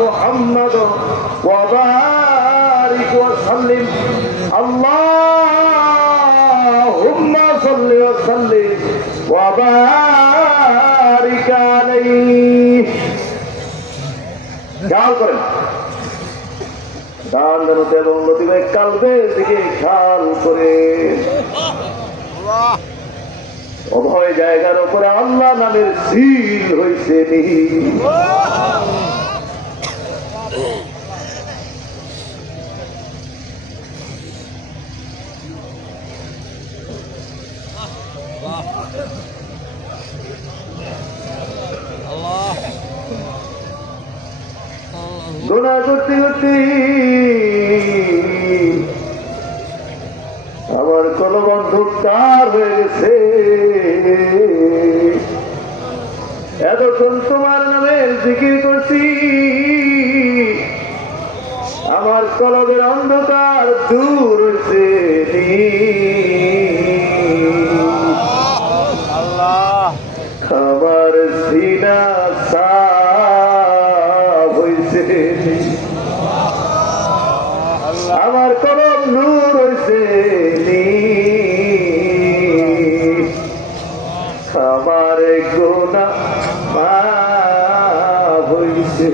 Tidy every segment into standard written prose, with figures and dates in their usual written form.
محمد وبارك وسلم اللهم صل وسلم وبارك عليه খেয়াল করেন দান জানতে এবং নদীবাই কালবের দিকে খেয়াল করে অভয় জায়গার উপরে আল্লাহ নামের সিল হইছে নি গুনাহ করতে করতে আমার কলবন্ধ তার হয়ে গেছে এতক্ষণ তোমার নামের জিকির করছি আমার কলবের অন্ধকার দূর হয়েছে আমার সিনা সাফ হয়েছে আমার কলব নূর হয়েছে আমার গুনাহ মাফ হয়েছে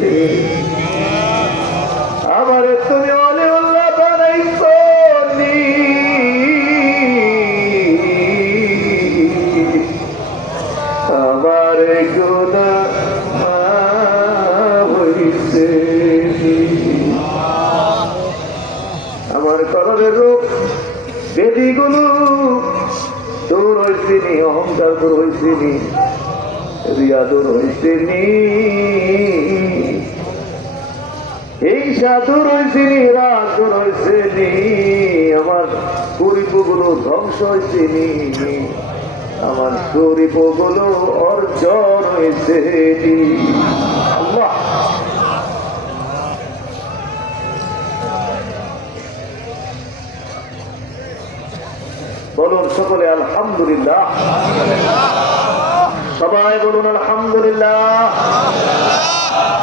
আমার তুমি অলিউল্লাহ বানাইছো নি আমার গুনাহ মাফ হয়েছে আমার কলবের রূপ বেদিগুলো দূর হয়েছে নি অহংকার দূর হয়েছে নি রিয়া দূর হয়েছে নি হিংসা দূর হয়েছে নি রাগ দূর হয়েছে নি আমার পরিপগুলো ধ্বংস হয়েছে নি আমার পরিপগুলো অর্জন হয়েছে নি আল্লাহ বলুন সকলে আলহামদুলিল্লাহ সবাই বলুন আলহামদুলিল্লাহ